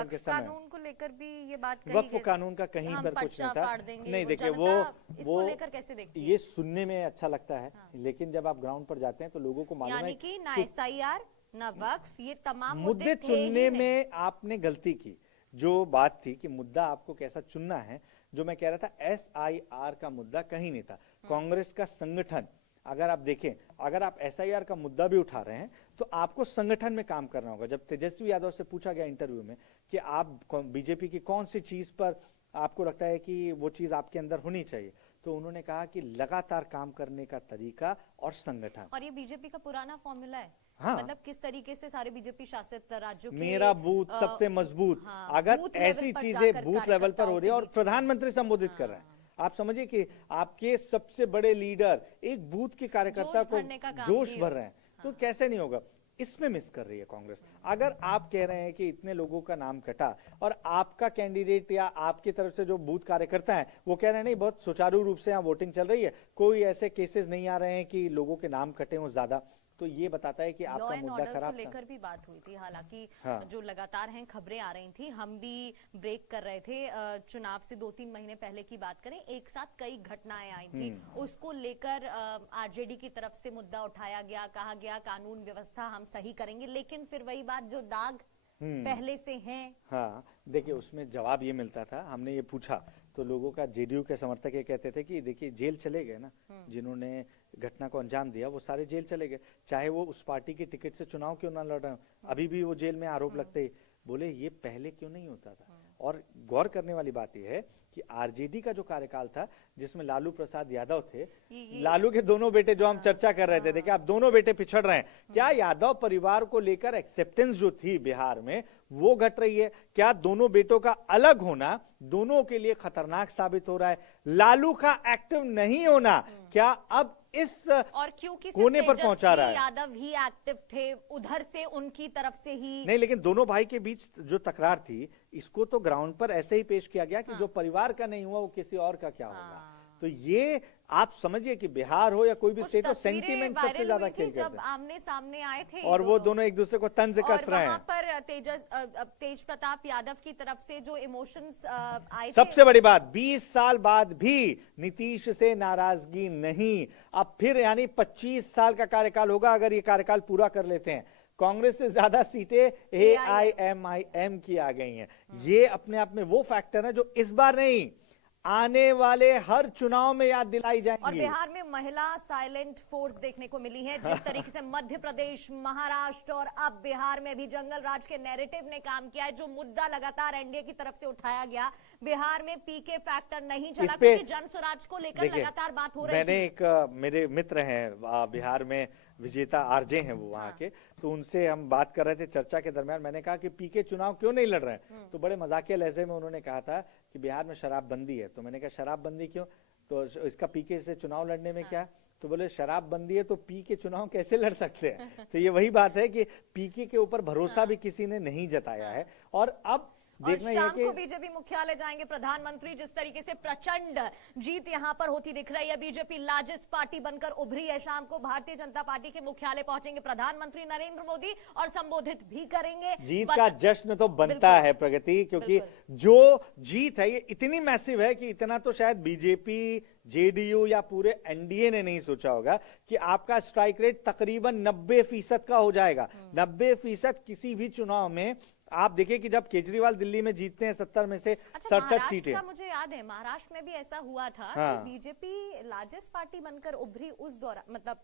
संगठन के समय कानून को लेकर भी ये बात कही वक्फ गई, कानून का कहीं पर कुछ नहीं था। नहीं देखिए इसको लेकर कैसे देखती है? ये सुनने में अच्छा लगता है, लेकिन जब आप ग्राउंड पर जाते हैं तो लोगों को मालूम है यानी कि ना SIR ना वक्फ, ये तमाम मुद्दे थे ही चुनने नहीं। में आपने गलती की। जो बात थी कि मुद्दा आपको कैसा चुनना है, जो मैं कह रहा था SIR का मुद्दा कहीं नहीं था। कांग्रेस का संगठन, अगर आप देखें, अगर आप SIR का मुद्दा भी उठा रहे हैं तो आपको संगठन में काम करना होगा। जब तेजस्वी यादव से पूछा गया इंटरव्यू में कि आप बीजेपी की कौन सी चीज पर आपको लगता है कि वो चीज आपके अंदर होनी चाहिए, तो उन्होंने कहा कि लगातार काम करने का तरीका और संगठन। और ये बीजेपी का पुराना फॉर्मूला है। हाँ, मतलब किस तरीके से सारे बीजेपी शासित राज्यों के मेरा बूथ सबसे मजबूत। अगर ऐसी चीजें बूथ लेवल पर हो रही है और प्रधानमंत्री संबोधित कर रहे हैं, आप समझिए कि आपके सबसे बड़े लीडर एक बूथ के कार्यकर्ता को जोश भर रहे हैं, तो कैसे नहीं होगा। इसमें मिस कर रही है कांग्रेस। अगर आप कह रहे हैं कि इतने लोगों का नाम कटा और आपका कैंडिडेट या आपकी तरफ से जो बूथ कार्यकर्ता हैं वो कह रहे हैं नहीं बहुत सुचारू रूप से यहाँ वोटिंग चल रही है, कोई ऐसे केसेस नहीं आ रहे हैं कि लोगों के नाम कटे हो ज्यादा, तो ये बताता है कि आपका मुद्दा खराब था। लेकर भी बात हुई थी, हालांकि हाँ। जो लगातार हैं खबरें आ रही थी, हम भी ब्रेक कर रहे थे। चुनाव से 2-3 महीने पहले की बात करें, एक साथ कई घटनाएं आई थी, उसको लेकर RJD की तरफ से मुद्दा उठाया गया, कहा गया कानून व्यवस्था हम सही करेंगे, लेकिन फिर वही बात जो दाग पहले से हैं। हाँ देखिए, उसमें जवाब ये मिलता था, हमने ये पूछा तो लोगों का, JDU के समर्थक ये कहते थे कि देखिए जेल चले गए ना, जिन्होंने घटना को अंजाम दिया वो सारे जेल चले गए, चाहे वो उस पार्टी की टिकट से चुनाव क्यों ना लड़ रहे हो, अभी भी वो जेल में आरोप लगते ही। बोले ये पहले क्यों नहीं होता था। और गौर करने वाली बात यह है कि RJD का जो कार्यकाल था जिसमें लालू प्रसाद यादव थे, लालू के दोनों बेटे, जो हम चर्चा कर रहे थे, देखिए आप दोनों बेटे पिछड़ रहे हैं, क्या यादव परिवार को लेकर एक्सेप्टेंस जो थी बिहार में वो घट रही है? क्या दोनों बेटों का अलग होना दोनों के लिए खतरनाक साबित हो रहा है? लालू का एक्टिव नहीं होना क्या अब इस और क्योंकि कोने पर पहुंचा रहा है? यादव ही एक्टिव थे, उधर से उनकी तरफ से ही नहीं, लेकिन दोनों भाई के बीच जो तकरार थी, इसको तो ग्राउंड पर ऐसे ही पेश किया गया कि जो परिवार का नहीं हुआ वो किसी और का क्या होगा। तो ये आप समझिए कि बिहार हो या कोई भी स्टेट हो, सेंटिमेंट सबसे ज्यादा खेल करते हैं। जब आमने सामने आए थे और वो दोनों एक दूसरे को तंज कस रहे हैं। वहां पर तेज प्रताप यादव की तरफ से जो इमोशंस आए थे, सबसे बड़ी बात 20 साल बाद भी नीतीश से नाराजगी नहीं। अब फिर यानी 25 साल का कार्यकाल होगा अगर ये कार्यकाल पूरा कर लेते हैं। कांग्रेस से ज्यादा सीटें AIMIM की आ गई हैं। ये अपने आप में वो फैक्टर है जो इस बार नहीं, आने वाले हर चुनाव में याद दिलाई जाएंगी। और बिहार में महिला साइलेंट फोर्स देखने को मिली है। जिस तरीके से मध्य प्रदेश, महाराष्ट्र और अब बिहार में भी जंगल राज के नैरेटिव ने काम किया है। जो मुद्दा लगातार NDA की तरफ से उठाया गया, बिहार में PK फैक्टर नहीं चला, क्योंकि जन स्वराज को लेकर लगातार बात हो रही थी। मैंने एक मेरे मित्र हैं बिहार में, विजेता RJ हैं वो वहाँ के, तो उनसे हम बात कर रहे थे चर्चा के दरमियान। मैंने कहा कि PK चुनाव क्यों नहीं लड़ रहे हैं, तो बड़े मजाकिया लहजे में उन्होंने कहा था कि बिहार में शराबबंदी है। तो मैंने कहा शराबबंदी क्यों, तो इसका PK से चुनाव लड़ने में क्या? तो बोले शराबबंदी है तो PK चुनाव कैसे लड़ सकते हैं। तो ये वही बात है कि PK के ऊपर भरोसा भी किसी ने नहीं जताया है। और अब और शाम को बीजेपी मुख्यालय जाएंगे प्रधानमंत्री। जिस तरीके से प्रचंड जीत यहां पर होती दिख रही है, बीजेपी लार्जेस्ट पार्टी बनकर उभरी है। शाम को भारतीय जनता पार्टी के मुख्यालय पहुंचेंगे प्रधानमंत्री नरेंद्र मोदी और संबोधित भी करेंगे। जीत का जश्न तो बनता है प्रगति, क्योंकि जो जीत है ये इतनी मैसिव है कि इतना तो शायद BJP, JDU या पूरे NDA ने नहीं सोचा होगा कि आपका स्ट्राइक रेट तकरीबन 90% का हो जाएगा। 90% किसी भी चुनाव में आप देखिए कि जब केजरीवाल दिल्ली में जीतते हैं 70 में से 67 सीटें। मुझे याद है महाराष्ट्र में भी ऐसा हुआ था कि बीजेपी लार्जेस्ट पार्टी बनकर उभरी उस दौरान, मतलब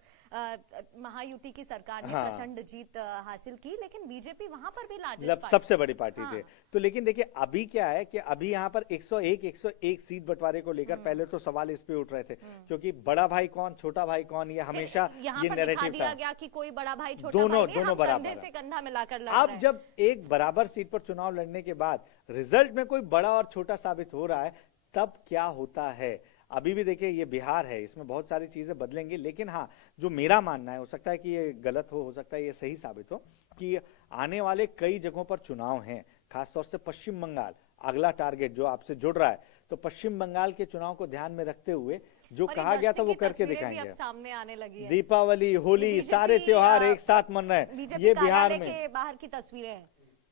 महायुति की सरकार ने प्रचंड जीत हासिल की, लेकिन बीजेपी वहां पर भी लार्जेस्ट सबसे बड़ी पार्टी थे। तो लेकिन देखिए अभी क्या है कि अभी यहाँ पर 101 सीट बंटवारे को लेकर पहले तो सवाल इस पे उठ रहे थे, क्योंकि बड़ा भाई कौन, छोटा भाई कौन, ये हमेशा ये नैरेटिव दिया गया कि कोई बड़ा भाई छोटा दोनों भाई नहीं, दोनों बराबर, कंधे से कंधा मिलाकर लड़ अब जब एक बराबर सीट पर चुनाव लड़ने के बाद रिजल्ट में कोई बड़ा और छोटा साबित हो रहा है, तब क्या होता है। अभी भी देखिए ये बिहार है, इसमें बहुत सारी चीजें बदलेंगी, लेकिन हाँ जो मेरा मानना है, हो सकता है कि ये गलत हो सकता है ये सही साबित हो, कि आने वाले कई जगहों पर चुनाव हैं, खासतौर से पश्चिम बंगाल अगला टारगेट जो आपसे जुड़ रहा है। तो पश्चिम बंगाल के चुनाव को ध्यान में रखते हुए जो कहा गया था वो करके दिखाएंगे। अब सामने आने लगी है। दीपावली, होली, सारे त्योहार एक साथ मन रहे हैं। ये बिहार में बाहर की तस्वीरें हैं।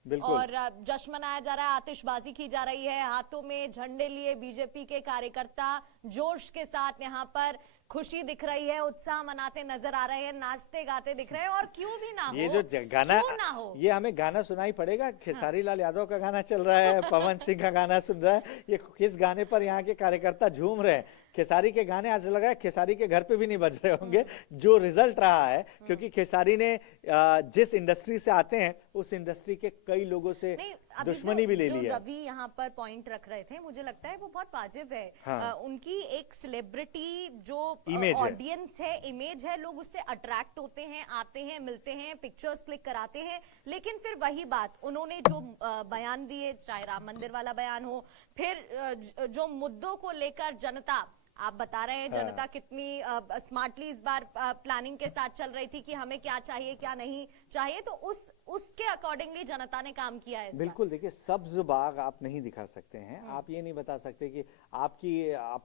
बिल्कुल। और जश्न मनाया जा रहा है, आतिशबाजी की जा रही है, हाथों में झंडे लिए बीजेपी के कार्यकर्ता जोश के साथ यहाँ पर खुशी दिख रही है, उत्साह मनाते नजर आ रहे हैं, नाचते गाते दिख रहे हैं। और क्यों भी ना हो, ये जो गाना, क्यों ना हो, ये हमें गाना सुनाई पड़ेगा। खेसारी लाल यादव का गाना चल रहा है, पवन सिंह का गाना सुन रहा है, ये किस गाने पर यहाँ के कार्यकर्ता झूम रहे हैं। खेसारी के गाने आज लगा है खेसारी के घर पे भी नहीं बज रहे होंगे, जो रिजल्ट रहा है, क्योंकि खेसारी ने जिस इंडस्ट्री से आते हैं उस इंडस्ट्री के कई लोगों से दुश्मनी भी ले ली है। जो रवि यहाँ पर पॉइंट रख रहे थे, मुझे लगता है वो बहुत वाजिब है। हाँ। उनकी एक सेलिब्रिटी जो इमेज ऑडियंस है, इमेज है, लोग उससे अट्रैक्ट होते हैं, आते हैं, मिलते हैं, पिक्चर्स क्लिक कराते हैं। लेकिन फिर वही बात उन्होंने जो बयान दिए, चाहे राम मंदिर वाला बयान हो, फिर जो मुद्दों को लेकर जनता, आप बता रहे हैं जनता कितनी स्मार्टली इस बार प्लानिंग के साथ चल रही थी कि हमें क्या चाहिए क्या नहीं चाहिए, तो उसके अकॉर्डिंगली जनता ने काम किया है। बिल्कुल, देखिए सब्ज बाग आप नहीं दिखा सकते हैं, आप ये नहीं बता सकते कि आपकी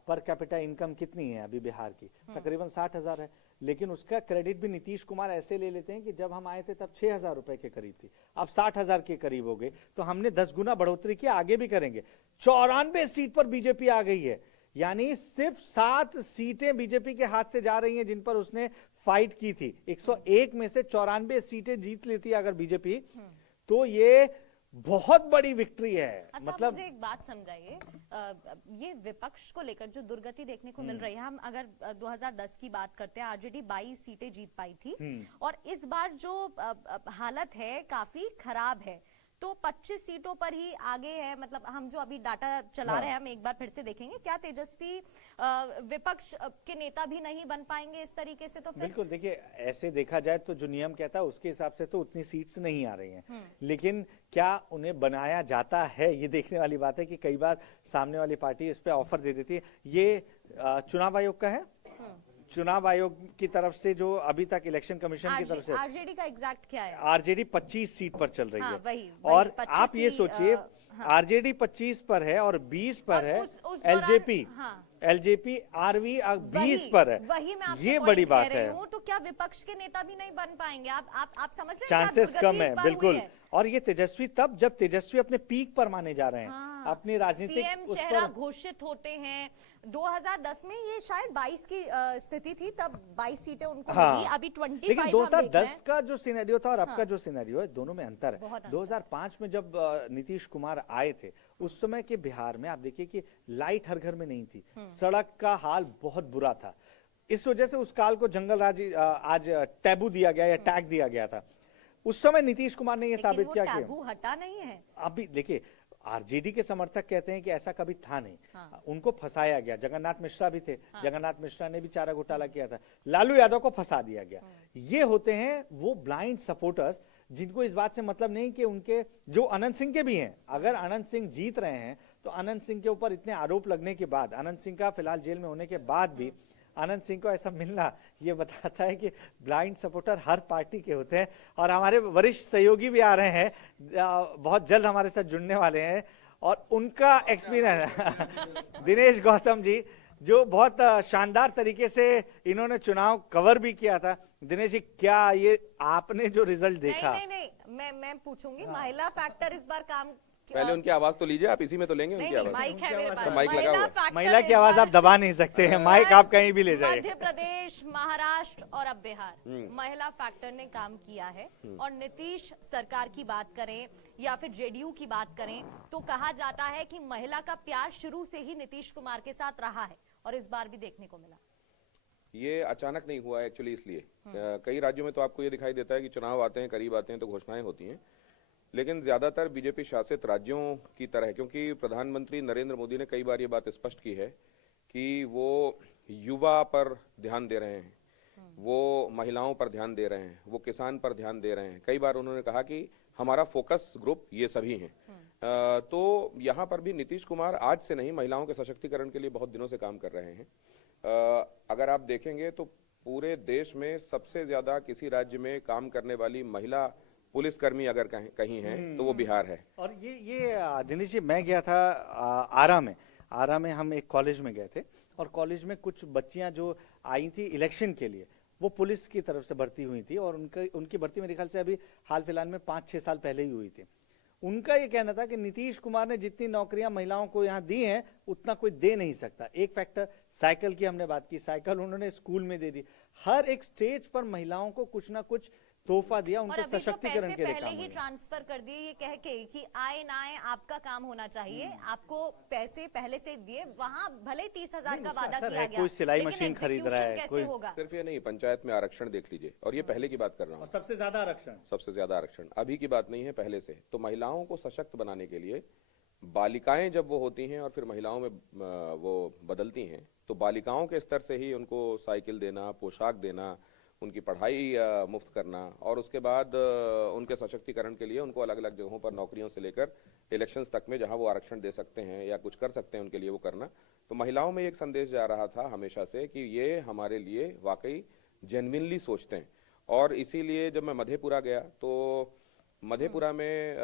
पर कैपिटा इनकम कितनी है अभी बिहार की, तकरीबन 60,000 है, लेकिन उसका क्रेडिट भी नीतीश कुमार ऐसे ले लेते हैं कि जब हम आए थे तब 6,000 रुपए के करीब थी, अब 60,000 के करीब हो गए, तो हमने 10 गुना बढ़ोतरी की, आगे भी करेंगे। 94 सीट पर बीजेपी आ गई है, यानी सिर्फ 7 सीटें बीजेपी के हाथ से जा रही हैं जिन पर उसने फाइट की थी। 101 में से 94 सीटें जीत लेती अगर बीजेपी, तो ये बहुत बड़ी विक्ट्री है। अच्छा, मतलब मुझे एक बात समझाइए, ये विपक्ष को लेकर जो दुर्गति देखने को मिल रही है, हम अगर 2010 की बात करते हैं, आरजेडी 22 सीटें जीत पाई थी, और इस बार जो हालत है काफी खराब है, तो 25 सीटों पर ही आगे है। मतलब हम जो अभी डाटा चला रहे हैं, हम एक बार फिर से देखेंगे, क्या तेजस्वी विपक्ष के नेता भी नहीं बन पाएंगे इस तरीके से? तो फिर बिल्कुल, देखिए ऐसे देखा जाए तो जो नियम कहता है उसके हिसाब से तो उतनी सीट्स नहीं आ रही हैं, लेकिन क्या उन्हें बनाया जाता है, ये देखने वाली बात है कि कई बार सामने वाली पार्टी इस पे ऑफर दे देती है। ये चुनाव आयोग का है, चुनाव आयोग की तरफ से जो अभी तक इलेक्शन कमीशन की तरफ से, आरजेडी का एग्जैक्ट क्या है? आरजेडी 25 सीट पर चल रही हाँ, है, वही और 25 आप ये सोचिए, आरजेडी 25 पर है और 20 पर है एलजेपी, एलजेपी आरवी 20 पर है। वही मैं आपसे ये बड़ी बात है। तो क्या विपक्ष के नेता भी नहीं बन पाएंगे? आप समझ रहे हैं, चांसेस कम है, बिल्कुल। और ये तेजस्वी तब जब तेजस्वी अपने पीक पर माने जा रहे हैं, अपनी राजनीतिक सीएम चेहरा घोषित होते हैं। 2010 में ये शायद 22 की स्थिति थी, तब 22 सीटें उनको मिली, अभी 25। लेकिन 2010 का जो सिनेरियो था और अब का जो सिनेरियो है, दोनों में अंतर है। 2005 में जब नीतीश कुमार आए थे, उस समय के बिहार में आप देखिए कि लाइट हर घर में नहीं थी, सड़क का हाल बहुत बुरा था। इस वजह से उस काल को जंगल राज आज टैबू दिया गया या टैग दिया गया था। उस समय नीतीश कुमार ने यह साबित किया कि टैबू हटा नहीं है। अभी देखिए, आरजेडी के समर्थक कहते हैं कि ऐसा कभी था नहीं, उनको फंसाया गया। जगन्नाथ मिश्रा भी थे, जगन्नाथ मिश्रा ने भी चारा घोटाला किया था, लालू यादव को फंसा दिया गया। ये होते हैं वो ब्लाइंड सपोर्टर्स जिनको इस बात से मतलब नहीं कि उनके, जो अनंत सिंह के भी हैं, अगर अनंत सिंह जीत रहे हैं तो अनंत सिंह के ऊपर इतने आरोप लगने के बाद, अनंत सिंह का फिलहाल जेल में होने के बाद भी अनंत सिंह को ऐसा मिलना, ये बताता है कि ब्लाइंड सपोर्टर हर पार्टी के होते हैं। और हमारे वरिष्ठ सहयोगी भी आ रहे हैं, बहुत जल्द हमारे साथ जुड़ने वाले हैं, और उनका एक्सपीरियंस दिनेश गौतम जी, जो बहुत शानदार तरीके से इन्होंने चुनाव कवर भी किया था। दिनेश जी, क्या ये आपने जो रिजल्ट देखा? नहीं, मैं पूछूंगी, महिला फैक्टर इस बार काम, पहले उनकी आवाज तो लीजिए, आप इसी में तो लेंगे उनकी आवाज। माइक है मेरे पास, माइक लगा हुआ है। महिला की आवाज आप दबा नहीं सकते हैं, माइक आप कहीं भी ले जाइए। मध्य प्रदेश, महाराष्ट्र और अब बिहार, महिला फैक्टर ने काम किया है। और नीतीश सरकार की बात करें या फिर जेडीयू की बात करें, तो कहा जाता है कि महिला का प्यार शुरू से ही नीतीश कुमार के साथ रहा है, और इस बार भी देखने को मिला। ये अचानक नहीं हुआ एक्चुअली, इसलिए कई राज्यों में तो आपको ये दिखाई देता है कि चुनाव आते हैं, करीब आते हैं तो घोषणाएं होती हैं, लेकिन ज्यादातर बीजेपी शासित राज्यों की तरह, क्योंकि प्रधानमंत्री नरेंद्र मोदी ने कई बार ये बात स्पष्ट की है कि वो युवा पर ध्यान दे रहे हैं, वो महिलाओं पर ध्यान दे रहे हैं, वो किसान पर ध्यान दे रहे हैं। कई बार उन्होंने कहा कि हमारा फोकस ग्रुप ये सभी हैं। तो यहाँ पर भी नीतीश कुमार आज से नहीं, महिलाओं के सशक्तिकरण के लिए बहुत दिनों से काम कर रहे हैं। अगर आप देखेंगे तो पूरे देश में सबसे ज्यादा किसी राज्य में काम करने वाली महिला पुलिसकर्मी अगर कहीं हैं तो वो बिहार है। और ये दिनेश जी, मैं गया था आरा में हम एक कॉलेज में गए थे, और कॉलेज में कुछ बच्चियां जो आई थी इलेक्शन के लिए, वो पुलिस की तरफ से भर्ती हुई थी, और उनकी भर्ती मेरे ख्याल से अभी हाल फिलहाल में 5-6 साल पहले ही हुई थी। उनका ये कहना था कि नीतीश कुमार ने जितनी नौकरियां महिलाओं को यहाँ दी हैं उतना कोई दे नहीं सकता। एक फैक्टर साइकिल की हमने बात की, साइकिल उन्होंने स्कूल में दे दी। हर एक स्टेज पर महिलाओं को कुछ ना कुछ तोहफा दिया, और उनके अभी जो सशक्तिकरण पैसे के लिए पहले काम ही हुआ। ट्रांसफर कर दिए ये कह के कि आए ना आए आपका काम होना चाहिए, आपको पैसे पहले से दिए, वहां भले 30,000 का वादा किया गया, कोई सिलाई लेकिन मशीन खरीद रहा है, execution कैसे कोई होगा? सिर्फ ये नहीं, पंचायत में आरक्षण देख लीजिए, और ये पहले की बात कर रहा हूँ, और सबसे ज्यादा आरक्षण, सबसे ज्यादा आरक्षण अभी की बात नहीं है, पहले से। तो महिलाओं को सशक्त बनाने के लिए बालिकाएं जब वो होती हैं और फिर महिलाओं में वो बदलती हैं, तो बालिकाओं के स्तर से ही उनको साइकिल देना, पोशाक देना, उनकी पढ़ाई मुफ्त करना, और उसके बाद उनके सशक्तिकरण के लिए उनको अलग अलग जगहों पर नौकरियों से लेकर इलेक्शंस तक में जहां वो आरक्षण दे सकते हैं या कुछ कर सकते हैं उनके लिए वो करना। तो महिलाओं में एक संदेश जा रहा था हमेशा से कि ये हमारे लिए वाकई जेन्युइनली सोचते हैं। और इसीलिए जब मैं मधेपुरा गया तो मधेपुरा में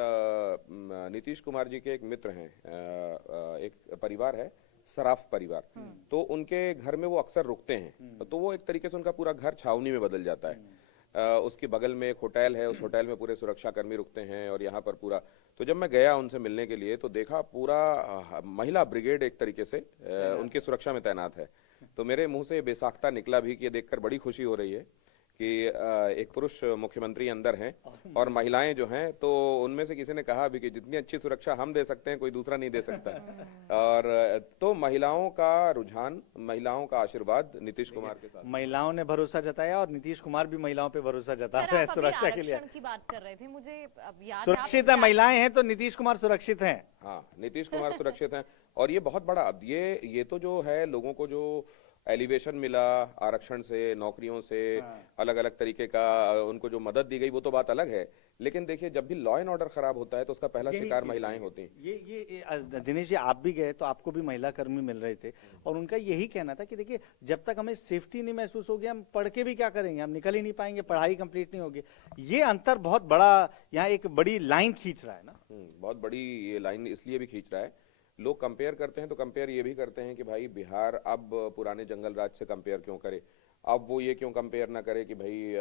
नीतीश कुमार जी के एक मित्र हैं, एक परिवार है सराफ परिवार, तो उनके घर में वो अक्सर रुकते हैं, तो वो एक तरीके से उनका पूरा घर छावनी में बदल जाता है। उसके बगल में एक होटल है, उस होटल में पूरे सुरक्षाकर्मी रुकते हैं, और यहाँ पर पूरा, तो जब मैं गया उनसे मिलने के लिए तो देखा पूरा महिला ब्रिगेड एक तरीके से उनकी सुरक्षा में तैनात है। तो मेरे मुंह से बेसाख्ता निकला भी कि ये देखकर बड़ी खुशी हो रही है कि एक पुरुष मुख्यमंत्री अंदर हैं और महिलाएं जो हैं, तो उनमें से किसी ने कहा भी कि जितनी अच्छी सुरक्षा हम दे सकते हैं कोई दूसरा नहीं दे सकता। और तो महिलाओं का रुझान, महिलाओं का आशीर्वाद नीतीश कुमार के साथ, महिलाओं ने भरोसा जताया और नीतीश कुमार भी महिलाओं पे भरोसा जता सर, रहे हैं आप अभी सुरक्षा के लिए। आरक्षण की बात कर रहे थे, मुझे अब याद है, सुरक्षित है, महिलाएं हैं तो नीतीश कुमार सुरक्षित हैं। हाँ, नीतीश कुमार सुरक्षित हैं। और ये बहुत बड़ा, अब ये तो जो है लोगों को जो एलिवेशन मिला आरक्षण से, नौकरियों से, अलग अलग तरीके का उनको जो मदद दी गई वो तो बात अलग है, लेकिन देखिए जब भी लॉ एंड ऑर्डर खराब होता है तो उसका पहला शिकार महिलाएं होती हैं। ये दिनेश जी, आप भी गए तो आपको भी महिला कर्मी मिल रहे थे और उनका यही कहना था कि देखिए जब तक हमें सेफ्टी नहीं महसूस होगी हम पढ़ के भी क्या करेंगे, हम निकल ही नहीं पाएंगे, पढ़ाई कंप्लीट नहीं होगी। ये अंतर बहुत बड़ा, यहाँ एक बड़ी लाइन खींच रहा है ना। बहुत बड़ी ये लाइन इसलिए भी खींच रहा है, लोग कंपेयर करते हैं तो कंपेयर ये भी करते हैं कि भाई बिहार अब पुराने जंगल राज से कंपेयर क्यों करे, अब वो ये क्यों कंपेयर ना करे कि भाई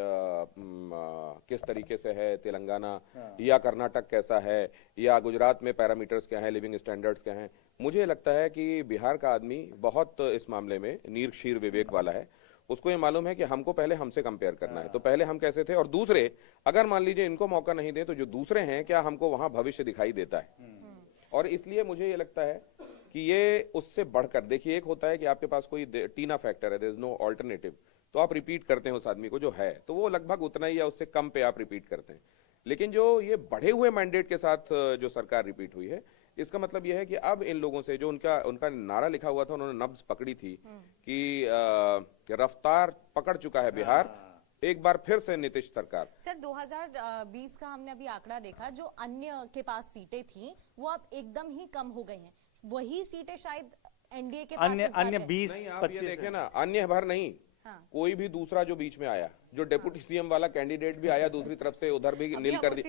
किस तरीके से है तेलंगाना या कर्नाटक कैसा है या गुजरात में पैरामीटर्स क्या हैं, लिविंग स्टैंडर्ड्स क्या हैं। मुझे लगता है कि बिहार का आदमी बहुत इस मामले में नीर क्षीर विवेक वाला है, उसको ये मालूम है कि हमको पहले हमसे कंपेयर करना है, तो पहले हम कैसे थे, और दूसरे अगर मान लीजिए इनको मौका नहीं दे तो जो दूसरे हैं क्या हमको वहां भविष्य दिखाई देता है। और इसलिए मुझे ये लगता है कि ये उससे बढ़कर, देखिए एक होता है कि आपके पास कोई टीना फैक्टर है, देयर इज नो ऑल्टरनेटिव, तो आप रिपीट करते हैं उस आदमी को जो है, तो वो लगभग उतना ही या उससे कम पे आप रिपीट करते हैं। लेकिन जो ये बढ़े हुए मैंडेट के साथ जो सरकार रिपीट हुई है, इसका मतलब यह है कि अब इन लोगों से जो उनका नारा लिखा हुआ था, उन्होंने नब्ज पकड़ी थी कि रफ्तार पकड़ चुका है बिहार, एक बार फिर से नीतीश सरकार। सर 2020 का हमने अभी आंकड़ा देखा, जो अन्य के पास सीटें थी वो अब एकदम ही कम हो गई हैं, वही सीटें शायद एनडीए के पास अन्य इस बार अन्य है। 20-25 देखे ना, अन्य भर नहीं, हाँ। कोई भी दूसरा जो बीच में आया, जो डेप्यूटी सीएम वाला कैंडिडेट भी आया दूसरी तरफ से, उधर भी नील कर दी।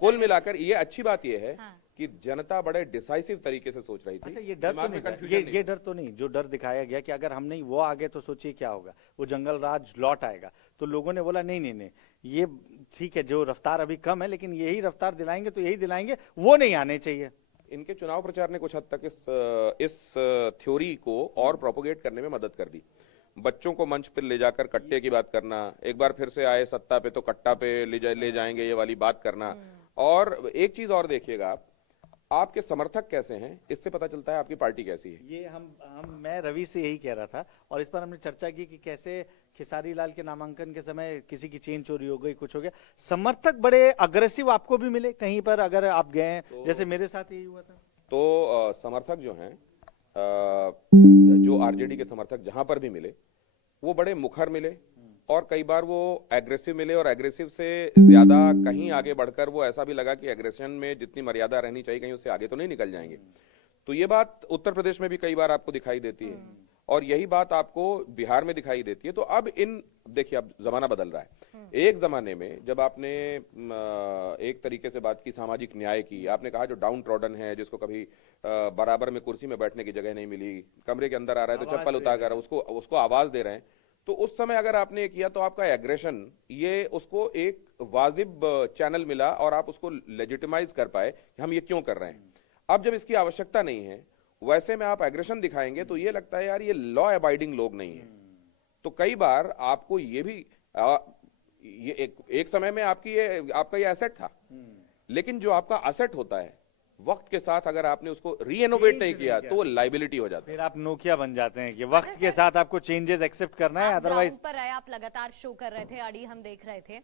कुल मिलाकर ये अच्छी बात ये है कि जनता बड़े डिसाइसिव तरीके से सोच रही थी। अच्छा, ये डर तो नहीं, ये डर तो नहीं, जो डर दिखाया गया कि अगर हम नहीं वो आगे तो सोचिए क्या होगा, वो जंगल राज लौट आएगा, तो लोगों ने बोला नहीं नहीं नहीं, ये ठीक है, जो रफ्तार अभी कम है लेकिन यही रफ्तार दिलाएंगे तो यही दिलाएंगे, वो नहीं आने चाहिए। इनके चुनाव प्रचार ने कुछ हद तक इस थ्योरी को और प्रोपोगेट करने में मदद कर दी। बच्चों को मंच पर ले जाकर कट्टे की बात करना, एक बार फिर से आए सत्ता पे तो कट्टा पे ले जाएंगे, ये वाली बात करना। और एक चीज और देखिएगा आप, आपके समर्थक कैसे हैं इससे पता चलता है आपकी पार्टी कैसी है। ये मैं रवि से यही कह रहा था, और इस पर हमने चर्चा की कि कैसे खेसारी लाल के नामांकन के समय किसी की चेन चोरी हो गई, कुछ हो गया, समर्थक बड़े अग्रेसिव आपको भी मिले कहीं पर अगर आप गए, तो जैसे मेरे साथ यही हुआ था। तो समर्थक जो हैं, जो आरजेडी के समर्थक जहां पर भी मिले वो बड़े मुखर मिले, और कई बार वो एग्रेसिव मिले, और एग्रेसिव से ज्यादा कहीं आगे बढ़कर वो ऐसा भी लगा कि एग्रेशन में जितनी मर्यादा रहनी चाहिए कहीं उससे आगे तो नहीं निकल जाएंगे। तो ये बात उत्तर प्रदेश में भी कई बार आपको दिखाई देती है, और यही बात आपको बिहार में दिखाई देती है। तो अब देखिए अब जमाना बदल रहा है। एक जमाने में जब आपने एक तरीके से बात की सामाजिक न्याय की, आपने कहा जो डाउन ट्रॉडन है, जिसको कभी बराबर में कुर्सी में बैठने की जगह नहीं मिली, कमरे के अंदर आ रहा है तो चप्पल उतार कर उसको आवाज दे रहे हैं, तो उस समय अगर आपने ये किया तो आपका एग्रेशन ये उसको एक वाजिब चैनल मिला और आप उसको लेजिटिमाइज कर पाए कि हम ये क्यों कर रहे हैं। अब जब इसकी आवश्यकता नहीं है, वैसे में आप एग्रेशन दिखाएंगे तो ये लगता है यार ये लॉ अबाइडिंग लोग नहीं है। तो कई बार आपको ये भी ये एक समय में आपका ये एसेट था, लेकिन जो आपका एसेट होता है वक्त के साथ अगर आपने उसको रीइनोवेट नहीं किया तो वो लाइबिलिटी हो जाता है। फिर आप नोकिया बन जाते हैं कि वक्त के सर, साथ आपको चेंजेस एक्सेप्ट करना है, आप अदरवाइज ग्राउंड पर रहे, आप लगातार शो कर रहे थे, अड़ी हम देख रहे थे।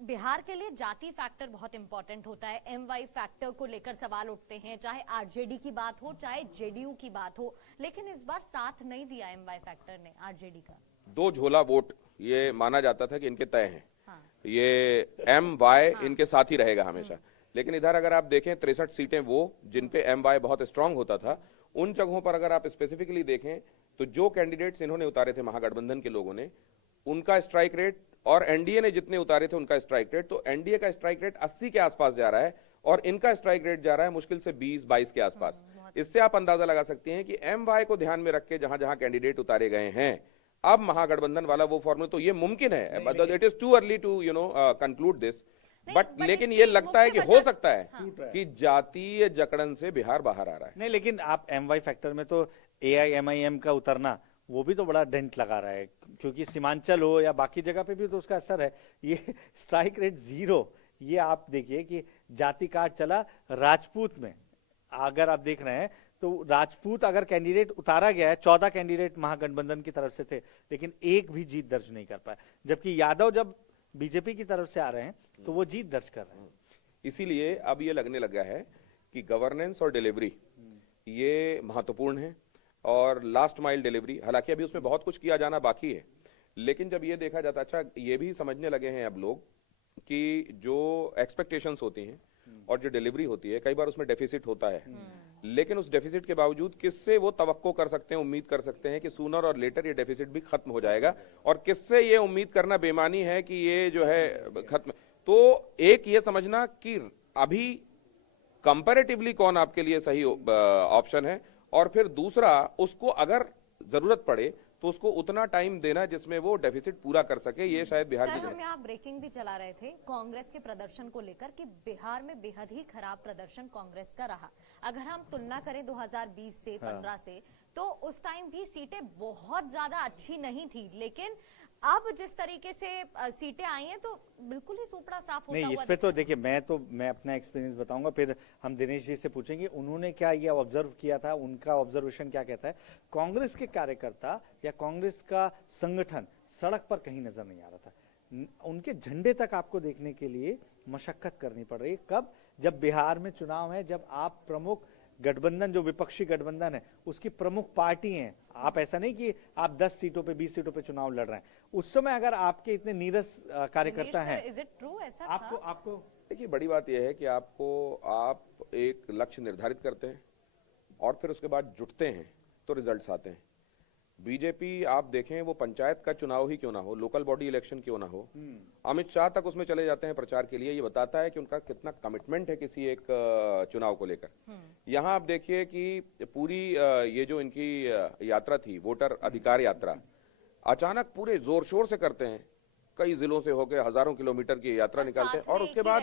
बिहार के लिए जाति फैक्टर बहुत इंपॉर्टेंट होता है, एमवाई फैक्टर को लेकर सवाल उठते हैं, चाहे आरजेडी की बात हो चाहे जेडीयू की बात हो, लेकिन इस बार साथ नहीं दिया एमवाई फैक्टर ने आरजेडी का। 2 झोला वोट ये माना जाता था कि इनके तय हैं। हाँ। ये एम वाई इनके साथ ही रहेगा हमेशा। लेकिन इधर अगर आप देखें 63 सीटें वो जिन पे एम वाई बहुत स्ट्रांग होता था, उन जगहों पर अगर आप स्पेसिफिकली देखें तो जो कैंडिडेट्स इन्होंने उतारे थे महागठबंधन के लोगों ने, उनका स्ट्राइक रेट और एनडीए ने जितने उतारे थे उनका स्ट्राइक रेट, तो एनडीए का स्ट्राइक रेट 80 के आसपास जा रहा है और इनका स्ट्राइक रेट जा रहा है मुश्किल से 20-22 के आसपास। इससे आप अंदाजा लगा सकते हैं कि एम वाई को ध्यान में रख के जहां जहां कैंडिडेट उतारे गए हैं, अब महागठबंधन वाला वो फॉर्मूला तो ये मुमकिन है। It is too early to conclude this, but लेकिन ये लगता है कि हो सकता है कि जातीय जकड़न से बिहार बाहर आ रहा है। नहीं, लेकिन आप एमवाई फैक्टर में तो एआईएमआईएम का उतरना वो भी तो बड़ा डेंट लगा रहा है, क्योंकि सीमांचल हो या बाकी जगह पे भी तो उसका असर है। ये स्ट्राइक रेट 0, ये आप देखिए कि जाति कार्ड चला राजपूत में, अगर आप देख रहे हैं तो राजपूत अगर कैंडिडेट उतारा गया है, 14 कैंडिडेट महागठबंधन की तरफ से थे, लेकिन एक भी जीत दर्ज नहीं कर पाए, जबकि यादव जब बीजेपी की तरफ से आ रहे हैं तो वो जीत दर्ज कर रहे हैं। इसीलिए अब ये लगने लगा है कि गवर्नेंस और डिलीवरी ये महत्वपूर्ण है, और लास्ट माइल डिलीवरी, हालांकि अभी उसमें बहुत कुछ किया जाना बाकी है, लेकिन जब ये देखा जाता, अच्छा ये भी समझने लगे हैं अब लोग कि जो एक्सपेक्टेशंस होती हैं और जो डिलीवरी होती है, कई बार उसमें डेफिसिट होता है, लेकिन उस डेफिसिट के बावजूद किससे वो तवक्को कर सकते हैं, उम्मीद कर सकते हैं कि सूनर और लेटर ये डेफिसिट भी खत्म हो जाएगा, और किससे ये उम्मीद करना बेमानी है कि ये जो है खत्म। तो एक ये समझना कि अभी कंपैरेटिवली कौन आपके लिए सही ऑप्शन है, और फिर दूसरा उसको अगर जरूरत पड़े तो उसको उतना टाइम देना जिसमें वो डेफिसिट पूरा कर सके। ये शायद बिहार की सर, हम यहाँ ब्रेकिंग भी चला रहे थे कांग्रेस के प्रदर्शन को लेकर कि बिहार में बेहद ही खराब प्रदर्शन कांग्रेस का रहा। अगर हम तुलना करें 2020 से 15 से, तो उस टाइम भी सीटें बहुत ज्यादा अच्छी नहीं थी, लेकिन अब जिस तरीके से सीटें आई हैं तो बिल्कुल ही सुपड़ा साफ होता नहीं, इस हुआ पे तो देखिए मैं अपना एक्सपीरियंस बताऊंगा, फिर हम दिनेश जी से पूछेंगे उन्होंने क्या ये ऑब्जर्व किया था, उनका ऑब्जर्वेशन क्या कहता है। कांग्रेस के कार्यकर्ता या कांग्रेस का संगठन सड़क पर कहीं नजर नहीं आ रहा था, उनके झंडे तक आपको देखने के लिए मशक्कत करनी पड़ रही है। कब? जब बिहार में चुनाव है, जब आप प्रमुख गठबंधन, जो विपक्षी गठबंधन है उसकी प्रमुख पार्टी हैं, आप ऐसा नहीं कि आप 10 सीटों पे 20 सीटों पे चुनाव लड़ रहे हैं, उस समय अगर आपके इतने नीरस कार्यकर्ता हैं, इज इट ट्रू ऐसा आपको देखिए बड़ी बात यह है कि आप एक लक्ष्य निर्धारित करते हैं और फिर उसके बाद जुटते हैं तो रिजल्ट्स आते हैं। बीजेपी आप देखें, वो पंचायत का चुनाव ही क्यों ना हो, लोकल बॉडी इलेक्शन क्यों ना हो, अमित शाह तक उसमें चले जाते हैं प्रचार के लिए। ये बताता है कि उनका कितना कमिटमेंट है किसी एक चुनाव को लेकर। यहाँ आप देखिए कि पूरी ये जो इनकी यात्रा थी, वोटर अधिकार यात्रा, अचानक पूरे जोर शोर से करते हैं, कई जिलों से होकर हजारों किलोमीटर की यात्रा निकालते हैं, और उसके बाद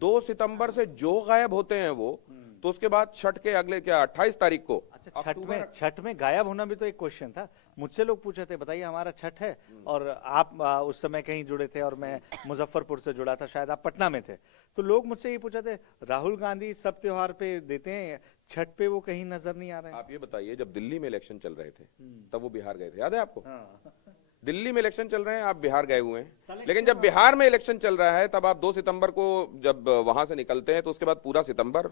2 सितंबर से जो गायब होते हैं वो, तो उसके बाद छठ के अगले 28 तारीख को। अच्छा, छठ में गायब होना भी तो एक क्वेश्चन था। मुझसे लोग पूछे थे बताइए हमारा छठ है, और आप उस समय कहीं जुड़े थे और मैं मुजफ्फरपुर से जुड़ा था, शायद आप पटना में थे, तो लोग मुझसे ये पूछे थे राहुल गांधी सब त्योहार पे देते हैं, छठ पे वो कहीं नजर नहीं आ रहे हैं। आप ये बताइए, जब दिल्ली में इलेक्शन चल रहे थे तब वो बिहार गए थे, याद है आपको? दिल्ली में इलेक्शन चल रहे हैं, आप बिहार गए हुए हैं, लेकिन जब बिहार में इलेक्शन चल रहा है तब आप 2 सितंबर को जब वहां से निकलते हैं तो उसके बाद पूरा सितंबर,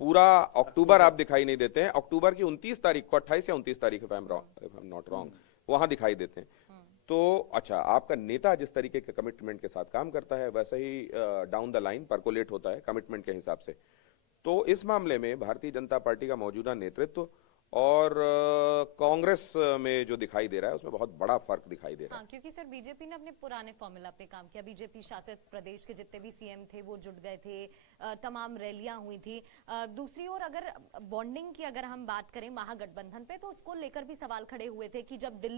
पूरा अक्टूबर आप दिखाई नहीं देते हैं। अक्टूबर की 29 तारीख को, 28 या 29 तारीख if I am not wrong, वहां दिखाई देते हैं। तो अच्छा, आपका नेता जिस तरीके के कमिटमेंट के साथ काम करता है वैसे ही डाउन द लाइन परकोलेट होता है कमिटमेंट के हिसाब से। तो इस मामले में भारतीय जनता पार्टी का मौजूदा नेतृत्व और कांग्रेस में जो दिखाई दे रहा है उसमें बहुत बड़ा फर्क दिखाई दे रहा है। हाँ, क्योंकि सर बीजेपी ने अपने पुराने फॉर्मूला पे काम किया, बीजेपी शासित प्रदेश के जितने भी सीएम थे वो जुट गए थे, तमाम रैलियां हुई थी। दूसरी ओर अगर बॉन्डिंग की अगर हम बात करें महागठबंधन पे, तो उसको लेकर भी सवाल खड़े हुए थे कि जब दिल्ली